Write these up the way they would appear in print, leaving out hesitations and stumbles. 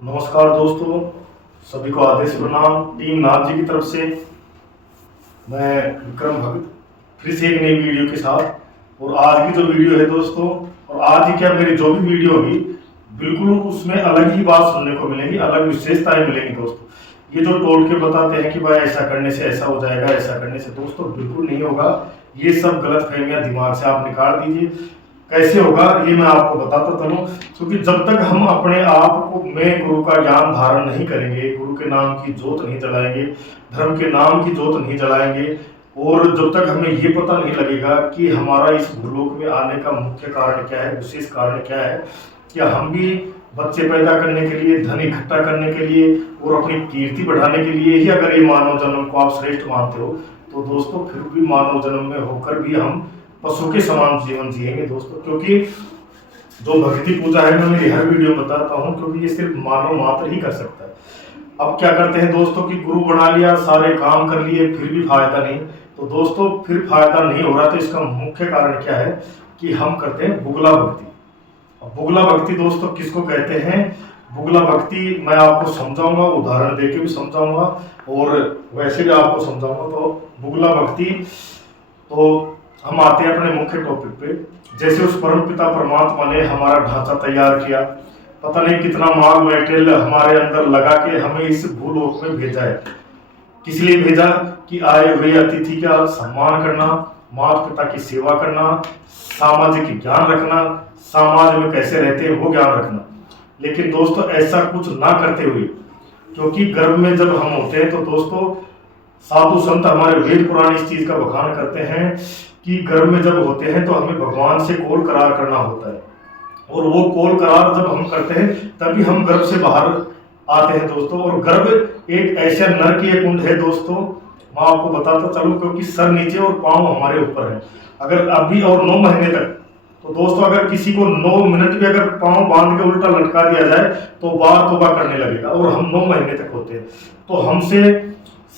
नमस्कार दोस्तों, सभी को आदेश प्रणाम। टीम नाथ जी की तरफ से मैं विक्रम भगत फिर से एक नई वीडियो के साथ। और आज की जो वीडियो है दोस्तों, और आज ही क्या मेरी जो भी वीडियो होगी बिल्कुल उसमें अलग ही बात सुनने को मिलेंगी, अलग विशेषताएं मिलेंगी दोस्तों। ये जो टोल के बताते हैं कि भाई ऐसा करने से ऐसा हो जाएगा, ऐसा करने से, दोस्तों बिल्कुल नहीं होगा। ये सब गलत फहमियां दिमाग से आप निकाल दीजिए। कैसे होगा ये मैं आपको बताता चलूं, क्योंकि जब तक हम अपने आप को में गुरु का ज्ञान धारण नहीं करेंगे, गुरु के नाम की जोत नहीं जलाएंगे, धर्म के नाम की जोत नहीं जलाएंगे, और जब तक हमें ये पता नहीं लगेगा कि हमारा इस भूलोक में आने का मुख्य कारण क्या है, विशेष कारण क्या है, क्या हम भी बच्चे पैदा करने के लिए, धन इकट्ठा करने के लिए और अपनी कीर्ति बढ़ाने के लिए ही अगर ये मानव जन्म को आप श्रेष्ठ मानते हो, तो दोस्तों फिर भी मानव जन्म में होकर भी हम पशु के समान जीवन जिएंगे दोस्तों। क्योंकि जो भक्ति पूजा है, मैं मेरी हर वीडियो में बताता हूँ, क्योंकि ये सिर्फ मानव मात्र ही कर सकता है। अब क्या करते हैं दोस्तों कि गुरु बना लिया, सारे काम कर लिए, फिर भी फायदा नहीं। तो दोस्तों फिर फायदा नहीं हो रहा, तो इसका मुख्य कारण क्या है कि हम करते हैं बुगला भक्ति। अब बुगला भक्ति दोस्तों किसको कहते हैं? बुगला भक्ति मैं आपको समझाऊंगा, उदाहरण देके भी समझाऊंगा और वैसे भी आपको समझाऊंगा। तो बुगला भक्ति, तो हम आते हैं अपने मुख्य टॉपिक पे। जैसे उस परम पिता परमात्मा ने हमारा ढांचा तैयार किया, पता नहीं कितना माल मटेरियल हमारे अंदर लगा के हमें इस भूलोक में भेजा है। किस लिए भेजा? कि आए हुए अतिथि का सम्मान करना, माता पिता की सेवा करना, सामाजिक ज्ञान रखना, समाज में कैसे रहते हैं वो ज्ञान रखना। लेकिन दोस्तों ऐसा कुछ ना करते हुए, क्योंकि गर्भ में जब हम होते हैं तो दोस्तों साधु संत हमारे वेद पुराण इस चीज का बखान करते हैं कि गर्भ में जब होते हैं तो हमें भगवान से कोल करार करना होता है, और वो कोल करार जब हम करते हैं तभी हम गर्भ से बाहर आते हैं दोस्तों। और गर्भ एक ऐसा नर की एक कुंड है दोस्तों, मैं आपको बताता चलूं, क्योंकि सर नीचे और पांव हमारे ऊपर है। अगर अभी और 9 महीने तक, तो दोस्तों अगर किसी को 9 मिनट भी अगर पांव बांध के उल्टा लटका दिया जाए तो बार तोबा करने लगेगा, और हम 9 महीने तक होते हैं। तो हमसे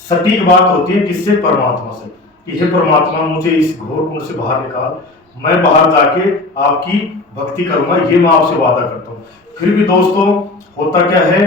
सटीक बात होती है किससे? परमात्मा से, कि हे परमात्मा मुझे इस घोर कुंड से बाहर निकाल, मैं बाहर जाके आपकी भक्ति करूंगा, ये मैं आपसे वादा करता हूँ। फिर भी दोस्तों होता क्या है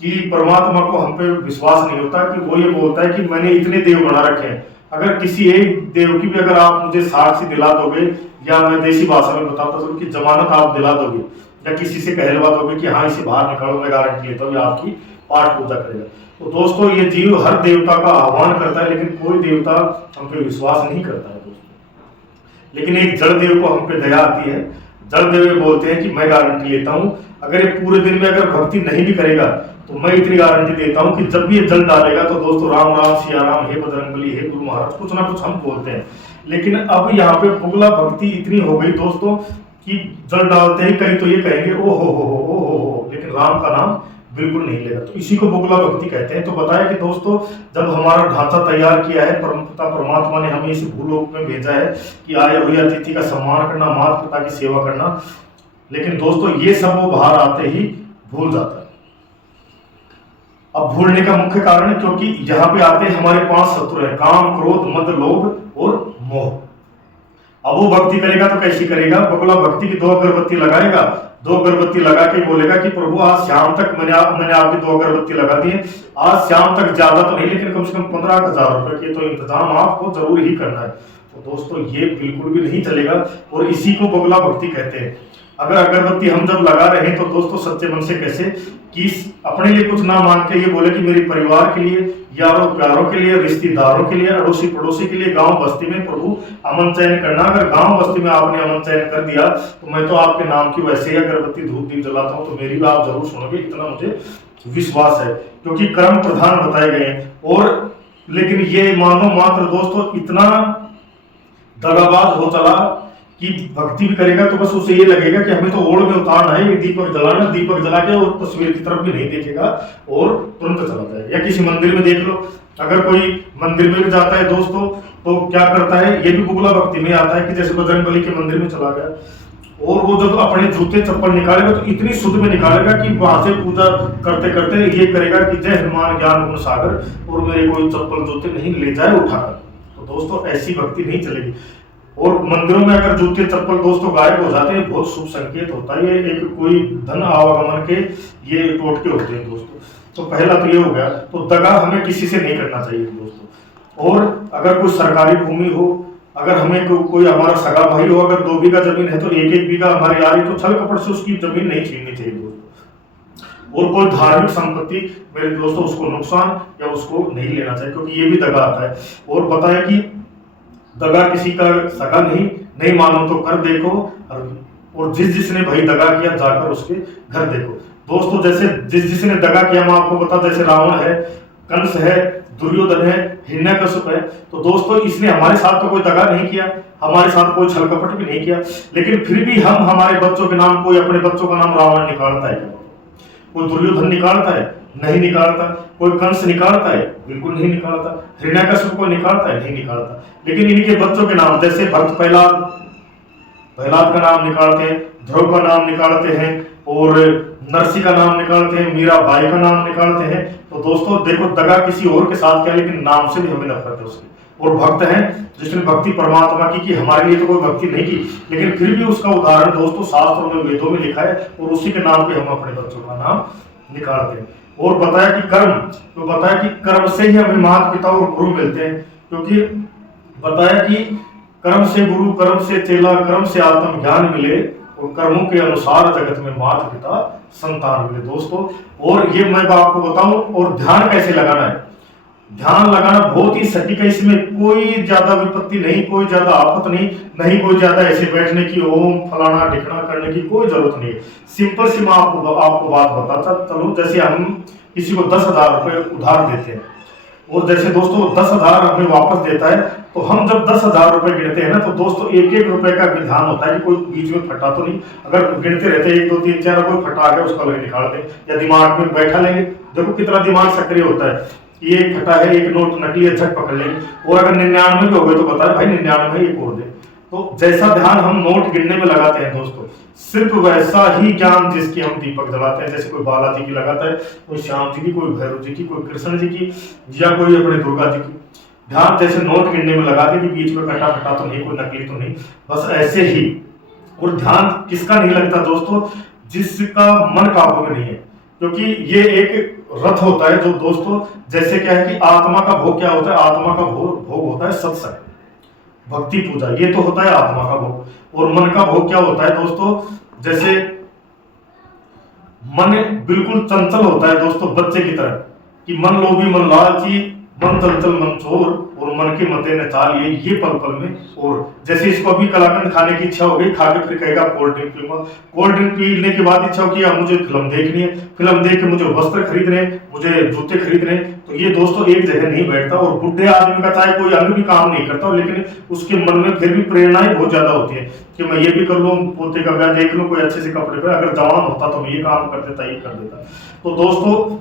कि परमात्मा को हम पे विश्वास नहीं होता, कि वो ये बोलता है कि मैंने इतने देव बना रखे हैं, अगर किसी एक देव की भी अगर आप मुझे साक्षी दिला दोगे, या मैं देसी भाषा में बताता हूँ कि जमानत आप दिला दोगे, या किसी से कहलवा दोगे कि हाँ इसे बाहर निकालो, मैं गारंटी लेता हूँ आपकी पाठ पूजा करेगा। तो दोस्तों ये जीव हर देवता का आह्वान करता है, लेकिन कोई देवता हम पे विश्वास नहीं करता है दोस्तों। लेकिन एक जड़ देव को हम पे दया आती है। जड़ देव बोलते हैं कि मैं गारंटी लेता हूँ, अगर ये पूरे दिन में अगर भक्ति नहीं भी करेगा तो मैं इतनी गारंटी देता हूँ कि जब भी ये जल डालेगा तो दोस्तों राम राम सिया राम, हे बजरंगबली, हे गुरु महाराज, कुछ ना कुछ हम बोलते हैं। लेकिन अब यहाँ पे बुगला भक्ति इतनी हो गई दोस्तों कि जल डालते ही कहीं तो ये कहेंगे ओ हो, लेकिन राम का नाम बिल्कुल नहीं लेगा। तो इसी को बुगला भक्ति कहते हैं। तो बताया कि दोस्तों जब हमारा ढांचा तैयार किया है, परमपिता परमात्मा ने हमें इस भूलोक में भेजा है कि आए हुए अतिथि का सम्मान करना, माता पिता की सेवा करना, लेकिन दोस्तों ये सब वो बाहर आते ही भूल जाता है। अब भूलने का मुख्य कारण है क्योंकि यहाँ पे आते हमारे 5 शत्रु है, काम, क्रोध, मद, लोभ और मोह। अब वो भक्ति करेगा तो कैसी करेगा? बगुला भक्ति की 2 अगरबत्ती लगाएगा, 2 अगरबत्ती लगा के बोलेगा कि प्रभु आज शाम तक मैंने आपकी 2 अगरबत्ती लगा दी है, आज शाम तक ज्यादा तो नहीं लेकिन कम से कम 15,000 रुपए के तो इंतजाम आपको जरूर ही करना है। तो दोस्तों ये बिल्कुल भी नहीं चलेगा, और इसी को बगुला भक्ति कहते हैं। अगर अगरबत्ती हम जब लगा रहे हैं तो दोस्तों सच्चे मन से कैसे, कि अपने लिए कुछ ना मान के ये बोले कि मेरे परिवार के लिए, यारों प्यारों के लिए, रिश्तेदारों के लिए, अड़ोसी पड़ोसी के लिए, गांव बस्ती में प्रभु अमन चैन करना। अगर गांव बस्ती में आपने अमन चैन कर दिया तो मैं तो आपके नाम की वैसे ही अगरबत्ती धूप दीप जलाता हूँ, तो मेरी भी आप जरूर सुनोगे, इतना मुझे विश्वास है, क्योंकि कर्म प्रधान बताए गए हैं। और लेकिन ये मानव मात्र दोस्तों इतना दगाबाज हो चला कि भक्ति भी करेगा तो बस उसे ये लगेगा कि हमें तो ओढ़ में उतारना है, ये दीपक जलाना, दीपक जला के और तस्वीर की तरफ भी नहीं देखेगा और तुरंत चला जाएगा। या किसी मंदिर में देख लो, अगर कोई मंदिर में भी जाता है दोस्तों तो क्या करता है, ये भी बुगला भक्ति में आता है कि जैसे बजरंगबली के मंदिर में चला गया, और वो जब अपने जूते चप्पल निकालेगा तो इतनी शुद्ध में निकालेगा कि वहां से पूजा करते करते ये करेगा कि जय हनुमान ज्ञान गुण सागर, और मेरे कोई चप्पल जूते नहीं ले जाए उठाकर। तो दोस्तों ऐसी भक्ति नहीं चलेगी। और मंदिरों में अगर जूते चप्पल दोस्तों गायब हो जाते हैं, बहुत शुभ संकेत होता है, ये एक कोई धन आवागमन के ये टोटके होते हैं दोस्तों। तो पहला तो ये हो गया। तो दगा हमें किसी से नहीं करना चाहिए दोस्तों। और अगर कोई सरकारी भूमि हो, अगर हमें कोई हमारा सगा भाई हो, अगर 2 बीघा जमीन है तो 1-1 बीघा हमारी आ रही, तो छल कपट से उसकी जमीन नहीं छीननी चाहिए दोस्तों। और कोई धार्मिक संपत्ति मेरे दोस्तों उसको नुकसान या उसको नहीं लेना चाहिए, क्योंकि ये भी दगा आता है। और बताया कि दगा किसी का सगा नहीं मानो तो कर देखो, और जिसने भाई दगा किया जाकर उसके घर देखो दोस्तों। जैसे जिसने दगा किया, मैं आपको बता, जैसे रावण है, कंस है, दुर्योधन है, हिरण्यकश्यप है, तो दोस्तों इसने हमारे साथ तो कोई दगा नहीं किया, हमारे साथ कोई छल कपट भी नहीं किया, लेकिन फिर भी हम हमारे बच्चों के नाम, कोई अपने बच्चों का नाम रावण निकालता है क्या? कोई दुर्योधन निकालता है? नहीं निकालता। कोई कंस निकालता है? बिल्कुल नहीं निकालता। हिरण्यकश्यप को निकालता है? नहीं निकालता। लेकिन इनके बच्चों के नाम, जैसे भक्त प्रहलाद का नाम निकालते हैं, ध्रुव का नाम निकालते हैं, और नरसी का नाम निकालते हैं, मीराबाई का नाम निकालते हैं। तो दोस्तों देखो, दगा किसी और के साथ किया, लेकिन नाम से भी हमें नफरत है उसकी। और भक्त है जिसने भक्ति परमात्मा की हमारे लिए तो कोई भक्ति नहीं की, लेकिन फिर भी उसका उदाहरण दोस्तों शास्त्रों में, वेदों में लिखा है, और उसी के नाम पे हम अपने बच्चों का नाम निकालते हैं। और बताया कि कर्म, तो बताया कि कर्म से ही हमें माता पिता और गुरु मिलते हैं, क्योंकि बताया कि कर्म से गुरु, कर्म से चेला, कर्म से आत्म ज्ञान मिले, और कर्मों के अनुसार जगत में माता पिता संतान मिले दोस्तों। और ये मैं आपको बताऊं, और ध्यान कैसे लगाना है। ध्यान लगाना बहुत ही सटीक है, इसमें कोई ज्यादा विपत्ति नहीं, कोई ज्यादा आफत नहीं कोई ज्यादा ऐसे बैठने की, ओम फलाना ढिकना करने की कोई जरूरत नहीं है। सिंपल सी मैं आपको बात बताता चलो। जैसे हम किसी को 10,000 रुपए उधार देते हैं, और जैसे दोस्तों 10,000 हमें वापस देता है, तो हम जब 10,000 रुपए गिनते हैं ना, तो दोस्तों 1-1 रुपए का भी ध्यान होता है कि कोई बीच में फटा तो नहीं। अगर गिनते रहते 1 2 3 4, कोई फटा आ गया उसका लगे निकाल दे, या दिमाग में बैठा लेंगे। देखो कितना दिमाग सक्रिय होता है, ये एक फटा है, एक नोट नकली है, झट पकड़ लेंगे। और अगर 99 भी हो गए तो बताए भाई 99 है, एक और दे। तो जैसा ध्यान हम नोट गिनने में लगाते हैं दोस्तों, सिर्फ वैसा ही ज्ञान जिसकी हम दीपक जलाते हैं। जैसे कोई बालाजी की लगाता है, कोई श्याम जी की, कोई भैरव जी की, कोई कृष्ण जी की, या कोई अपने दुर्गा जी की। ध्यान जैसे नोट गिनने में लगा दे कि बीच में कटा फटा तो नहीं, कोई नकली तो नहीं, बस ऐसे ही। और ध्यान किसका नहीं लगता दोस्तों? जिसका मन काबू में नहीं है, क्योंकि ये एक रथ होता है जो दोस्तों, जैसे क्या है कि आत्मा का भोग क्या होता है? आत्मा का भोग होता है सत्संग, भक्ति पूजा, ये तो होता है आत्मा का भोग। और मन का भोग क्या होता है दोस्तों? जैसे मन बिल्कुल चंचल होता है दोस्तों, बच्चे की तरह, कि मन लोभी मन लालची, मन चंचल मन चोर, और मन के मते न चाल ये पल पल में। और जैसे इसको अभी कलाकंद खाने की इच्छा हो गई, खा के फिर कहेगा कोल्ड ड्रिंक पीऊंगा, कोल्ड ड्रिंक पीने के बाद इच्छा हो कि मुझे फिल्म देखनी है, फिल्म देख के मुझे वस्त्र खरीदने, मुझे जूते खरीदने। तो ये दोस्तों एक जगह नहीं बैठता। और बुढ़े आदमी का चाहे कोई अंग भी काम नहीं करता, लेकिन उसके मन में फिर भी प्रेरणाएं बहुत ज्यादा होती है कि मैं ये भी कर लूं, पोते का ब्याह देख लूं, कोई अच्छे से कपड़े पे। अगर जवान होता तो मैं ये काम कर देता, ये कर देता। तो दोस्तों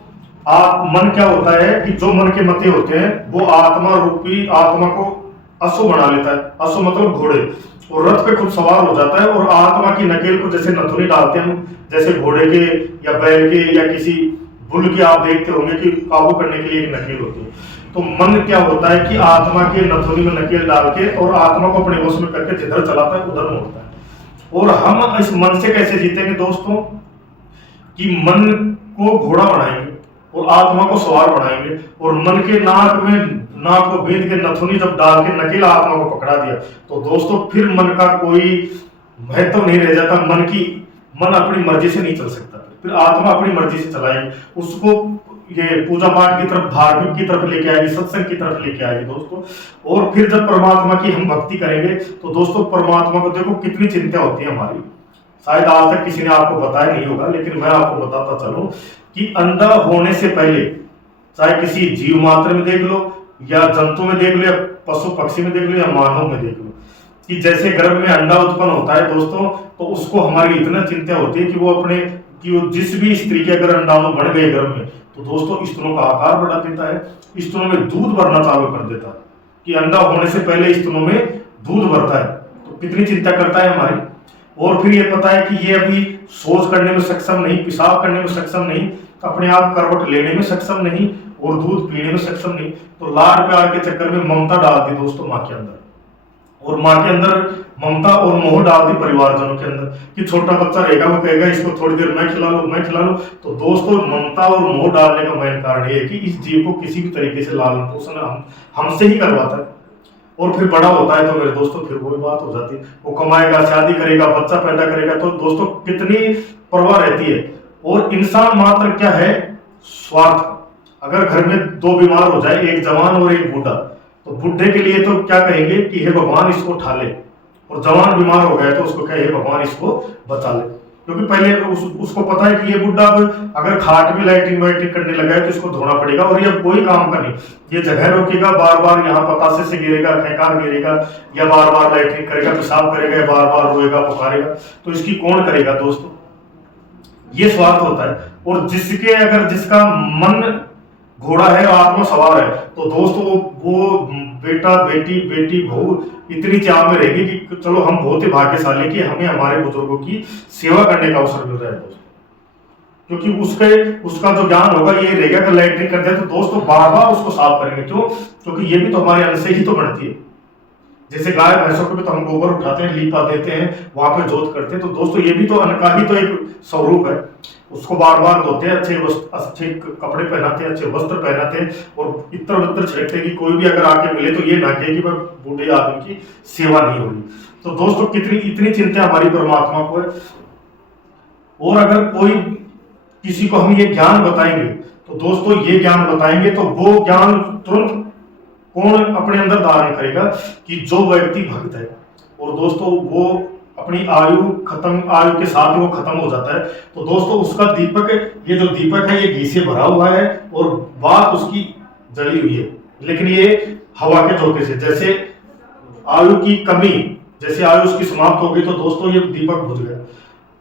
मन क्या होता है कि जो मन के मते होते हैं वो आत्मा रूपी, आत्मा को अश्व बना लेता है। अश्व मतलब घोड़े, और रथ पे खुद सवार हो जाता है, और आत्मा की नकेल को जैसे नथुनी डालते हैं, जैसे घोड़े के या बैल के या किसी बुल के आप देखते होंगे कि काबू करने के लिए एक नकेल होती है। तो मन क्या होता है कि आत्मा के नथुनी में नकेल डाल के और आत्मा को अपने वश में करके जिधर चलाता है उधर मोड़ता है। और हम इस मन से कैसे जीतेंगे दोस्तों? कि मन को घोड़ा बनाएंगे और आत्मा को सवार बनाएंगे, और मन के नाक को बींद के नथुनी जब डाल के नकेल आत्मा को पकड़ा दिया, तो दोस्तों फिर मन का कोई महत्व नहीं रह जाता। मन अपनी मर्जी से नहीं चल सकता, फिर आत्मा अपनी मर्जी से चलाएगी, उसको ये पूजा पाठ की तरफ, धार्मिक की तरफ लेके आएगी, सत्संग की तरफ लेके आएगी दोस्तों। और फिर जब परमात्मा की हम भक्ति करेंगे, तो दोस्तों परमात्मा को देखो कितनी चिंता होती है हमारी। शायद आज तक किसी ने आपको बताया नहीं होगा, लेकिन मैं आपको बताता चलूं कि अंडा होने से पहले, चाहे किसी जीव मात्र में देख लो, या जंतु में देख लो, या पशु पक्षी में देख लो, या मानव में देख लो, कि जैसे गर्भ में अंडा उत्पन्न होता है दोस्तों, तो उसको हमारी इतना चिंता होती है कि वो जिस भी स्त्री के अगर अंडाणु बढ़ गए गर्भ में, तो दोस्तों स्तनों का आकार बढ़ा देता है, स्तनों में दूध भरना चालू कर देता है, कि अंडा होने से पहले स्तनों में दूध भरता है। तो कितनी चिंता करता है हमारी। और फिर ये पता है कि ये अभी शौच करने में सक्षम नहीं, पेशाब करने में सक्षम नहीं, अपने आप करवट लेने में सक्षम नहीं, और दूध पीने में सक्षम नहीं। तो लाड प्यार के चक्कर में ममता डाल दी दोस्तों माँ के अंदर, और माँ के अंदर ममता और मोह डाल दी परिवारजनों के अंदर कि छोटा बच्चा रहेगा वो कहेगा इसको थोड़ी देर मैं खिला लूं मैं खिला लूं। तो दोस्तों ममता और मोह डालने का मेन कारण ये है कि इस जीव को किसी भी तरीके से लालन पोषण हमसे ही करवाता है, और फिर बड़ा होता है तो मेरे दोस्तों फिर वही बात हो जाती है, वो कमाएगा, शादी करेगा, बच्चा पैदा करेगा, तो दोस्तों कितनी परवाह रहती है। और इंसान मात्र क्या है, स्वार्थ। अगर घर में दो बीमार हो जाए, एक जवान और एक बूढ़ा, तो बूढ़े के लिए तो क्या कहेंगे कि हे भगवान इसको उठा ले, और जवान बीमार हो गया तो उसको कहे हे भगवान इसको बचा ले, क्योंकि पहले उसको पता है कि ये बुढ़ा अगर खाट में लाइटिंग वाइटिंग करने लगा है तो इसको धोना पड़ेगा, और ये कोई काम का नहीं, ये जगह रोकेगा, बार बार यहाँ पतासे से गिरेगा, खेकार गिरेगा, या बार बार लाइटिंग करेगा, पेशाब करेगा, या बार बार रोएगा पुकारेगा, तो इसकी कौन करेगा दोस्तों। ये स्वार्थ होता है। और जिसके अगर जिसका मन घोड़ा है और आत्मा सवार है, तो दोस्तों वो बेटा बेटी बेटी बहू इतनी चाव में रहेगी कि चलो हम बहुत ही भाग्यशाली कि हमें हमारे बुजुर्गों की सेवा करने का अवसर मिल रहा है दोस्तों, क्योंकि उसका जो ज्ञान होगा ये रहेगा कि लैट्रिन कर दिया तो दोस्तों बार बार उसको साफ करेंगे। क्यों? क्योंकि ये भी तो हमारे अन्न से ही तो बढ़ती है। जैसे गाय भैंसों को भी तो हम गोबर उठाते हैं, लीपा देते हैं, वहां पे जोत करते हैं, तो दोस्तों ये भी तो अन्न का ही तो एक स्वरूप है। उसको बार बार धोते हैं, अच्छे कपड़े पहनाते हैं, अच्छे वस्त्र पहनाते हैं, और इत्र वित्र छिड़कते हैं कि कोई भी अगर आके मिले तो ये ना कहे कि वह बूढ़े आदमी की सेवा नहीं होगी। तो दोस्तों इतनी चिंता हमारी परमात्मा को है। और अगर कोई किसी को हम ये ज्ञान बताएंगे तो दोस्तों ये ज्ञान बताएंगे तो वो ज्ञान तुरंत कौन अपने अंदर धारण करेगा कि जो व्यक्ति भक्त है, और दोस्तों वो अपनी आयु के साथ वो खत्म हो जाता है। तो दोस्तों उसका दीपक, ये जो दीपक है ये घी से भरा हुआ है और बात उसकी जली हुई है, लेकिन ये हवा के झोंके से, जैसे आयु की कमी, जैसे आयु उसकी समाप्त हो गई तो दोस्तों ये दीपक बुझ गया।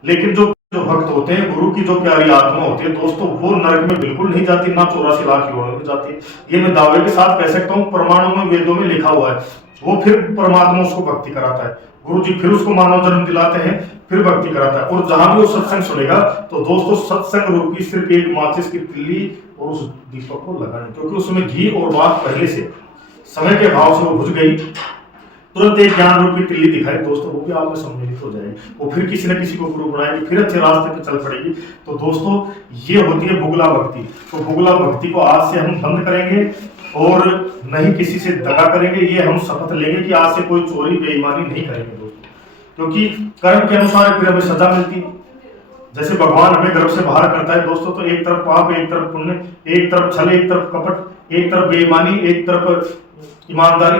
लेकिन जो भक्त होते हैं, गुरु की जो प्यारी आत्मा होती है दोस्तों, वो नरक में बिल्कुल नहीं जाती, ना 84 लाख योनियों में जाती है। ये मैं दावे के साथ कह सकता हूँ, प्रमाणों में वेदों में लिखा हुआ है। वो फिर परमात्मा उसको भक्ति कराता है, गुरु जी फिर उसको मानव जन्म दिलाते हैं, फिर भक्ति कराता है। और जहां भी वो सत्संग सुनेगा तो दोस्तों सत्संग रूपी सिर्फ एक माचिस की तिल्ली और उस दीपक को लगाने, क्योंकि उसमें घी और बात पहले से समय के भाव से वो बुझ गई, तुरंत एक ज्ञान रूपी तिल्ली दिखाई दोस्तों, वो भी आप में सम्मिलित हो जाएगी, वो फिर किसी न किसी को गुरु बनाएगी, फिर अच्छे रास्ते पे चल पड़ेगी। तो दोस्तों ये होती है बुगला भक्ति। तो बुगला भक्ति को आज से हम बंद करेंगे और नहीं किसी से दगा करेंगे। ये हम शपथ लेंगे कि आज से कोई चोरी बेईमानी नहीं करेंगे दोस्तों, क्योंकि कर्म के अनुसार फिर हमें सजा मिलती है। जैसे भगवान हमें गर्भ से बाहर करता है दोस्तों, तो एक तरफ पाप, एक तरफ पुण्य, एक तरफ छल, एक तरफ कपट, एक तरफ बेईमानी, एक तरफ ईमानदारी।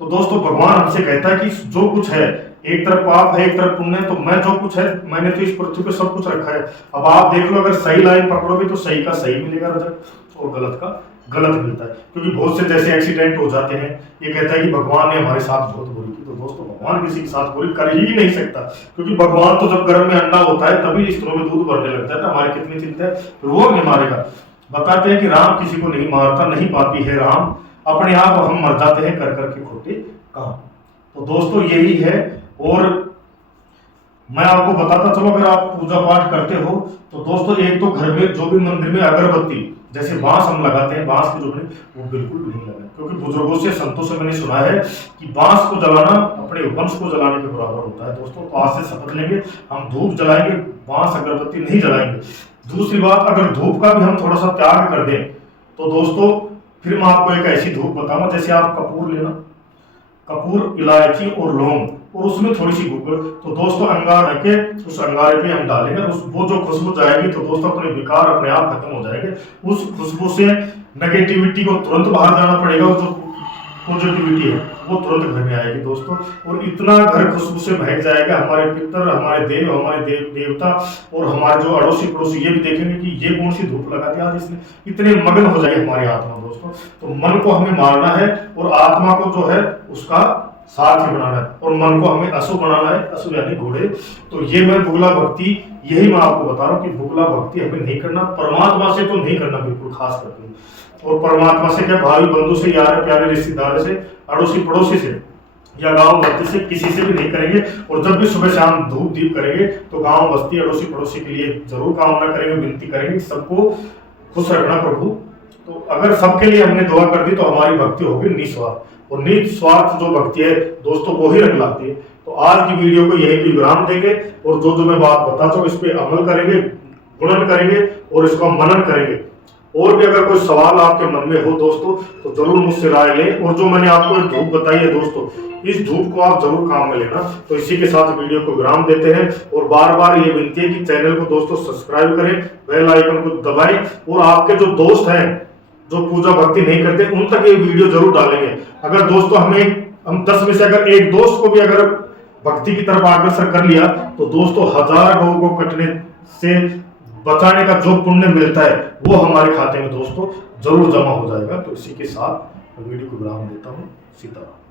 तो दोस्तों भगवान हमसे कहता है कि जो कुछ है, एक तरफ पाप है, एक तरफ पुण्य है, तो मैं जो कुछ है मैंने तो इस पृथ्वी पे सब कुछ रखा है। अब आप देख लो, अगर सही लाइन पकड़ोगे तो सही का सही मिलेगा रजत, और गलत का गलत मिलता है। क्योंकि बहुत से जैसे एक्सीडेंट हो जाते हैं, ये कहता है कि भगवान ने हमारे साथ बहुत बुरी की। तो दोस्तों भगवान किसी के साथ बुरी कर ही नहीं सकता, क्योंकि भगवान तो जब गर्भ में अंडा होता है तभी स्तनों में दूध भरने लगता है। तो हमारी कितनी चिंता है, फिर वो हमें मारेगा। बताते हैं कि राम किसी को नहीं मारता, नहीं पापी है राम, अपने आप हम मर जाते हैं कर करके खोटे काम। तो दोस्तों यही है। और मैं आपको बताता चलो, अगर आप पूजा पाठ करते हो तो दोस्तों एक तो घर में जो भी मंदिर में अगरबत्ती, जैसे बांस हम लगाते हैं, बांस की जो बनी वो बिल्कुल भी नहीं लगाए, क्योंकि बुजुर्गों से संतों से मैंने सुना है कि बांस को जलाना अपने वंश को जलाने के बराबर होता है दोस्तों। तो आज से शपथ लेंगे, हम धूप जलाएंगे, बांस अगरबत्ती नहीं जलाएंगे। दूसरी बात, अगर धूप का भी हम थोड़ा सा त्याग कर दें तो दोस्तों फिर मैं आपको एक ऐसी धूप बताऊंगा, जैसे आप कपूर लेना, कपूर, इलायची और लौंग, और उसमें थोड़ी सी गुग्गल, तो दोस्तों अंगार रखे, उस अंगारे पे हम डालेंगे, वो जो खुशबू जाएगी तो दोस्तों अपने विकार अपने आप खत्म हो जाएंगे। उस खुशबू से नेगेटिविटी को तुरंत बाहर जाना पड़ेगा, और जो पॉजिटिविटी है वो तुरंत घर में आएगी दोस्तों। और इतना घर खुशबू से महक जाएगा, हमारे पितर, हमारे देव, हमारे देवता और हमारे जो अड़ोसी पड़ोसी ये भी देखेंगे कि ये कौन सी धूप लगा दी आज इसने, इतने मगन हो जाएगी हमारी आत्मा दोस्तों। तो मन को हमें मारना है और आत्मा को जो है उसका साथ ही बनाना है, और मन को हमें असु बनाना है, असु यानी घोड़े। तो ये मैं बुगला भक्ति, यही मैं आपको बता रहा हूँ कि बुगला भक्ति हमें नहीं करना, परमात्मा से तो नहीं करना बिल्कुल खास करके। और परमात्मा से क्या, भाई बंधु से, यार प्यारे रिश्तेदार से, अड़ोसी पड़ोसी से या गांव बस्ती से, किसी से भी नहीं करेंगे। और जब भी सुबह शाम धूप दीप करेंगे तो गांव बस्ती अड़ोसी पड़ोसी के लिए जरूर कामना करेंगे, विनती करेंगे, सबको खुश रखना प्रभु। तो अगर सबके लिए हमने दुआ कर दी तो हमारी भक्ति होगी निस्वार्थ। और निस्वार्थ जो भक्ति है दोस्तों वो ही रंग लाती है। तो आज की वीडियो को यहीं पे विराम देंगे और जो जो मैं बात बताता हूँ इस पे अमल करेंगे, गुणन करेंगे और इसको मनन करेंगे। और भी अगर कोई सवाल आपके मन में हो दोस्तों तो जरूर मुझसे राय लें। और जो मैंने आपको एक धूप बताई है दोस्तों, इस धूप को आप जरूर काम में लेना। तो इसी के साथ वीडियो को विराम देते हैं और बार बार ये विनती है कि चैनल को दोस्तों सब्सक्राइब करें, बेल आइकन को दबाएं और आपके जो दोस्त हैं जो पूजा भक्ति नहीं करते उन तक ये वीडियो जरूर डालेंगे। अगर दोस्तों हम 10 में से अगर एक दोस्त को भी अगर भक्ति की तरफ अग्रसर कर लिया तो दोस्तों 1000 लोगों को कटने से बचाने का जो पुण्य मिलता है वो हमारे खाते में दोस्तों जरूर जमा हो जाएगा। तो इसी के साथ वीडियो को विराम देता हूँ। सीताराम।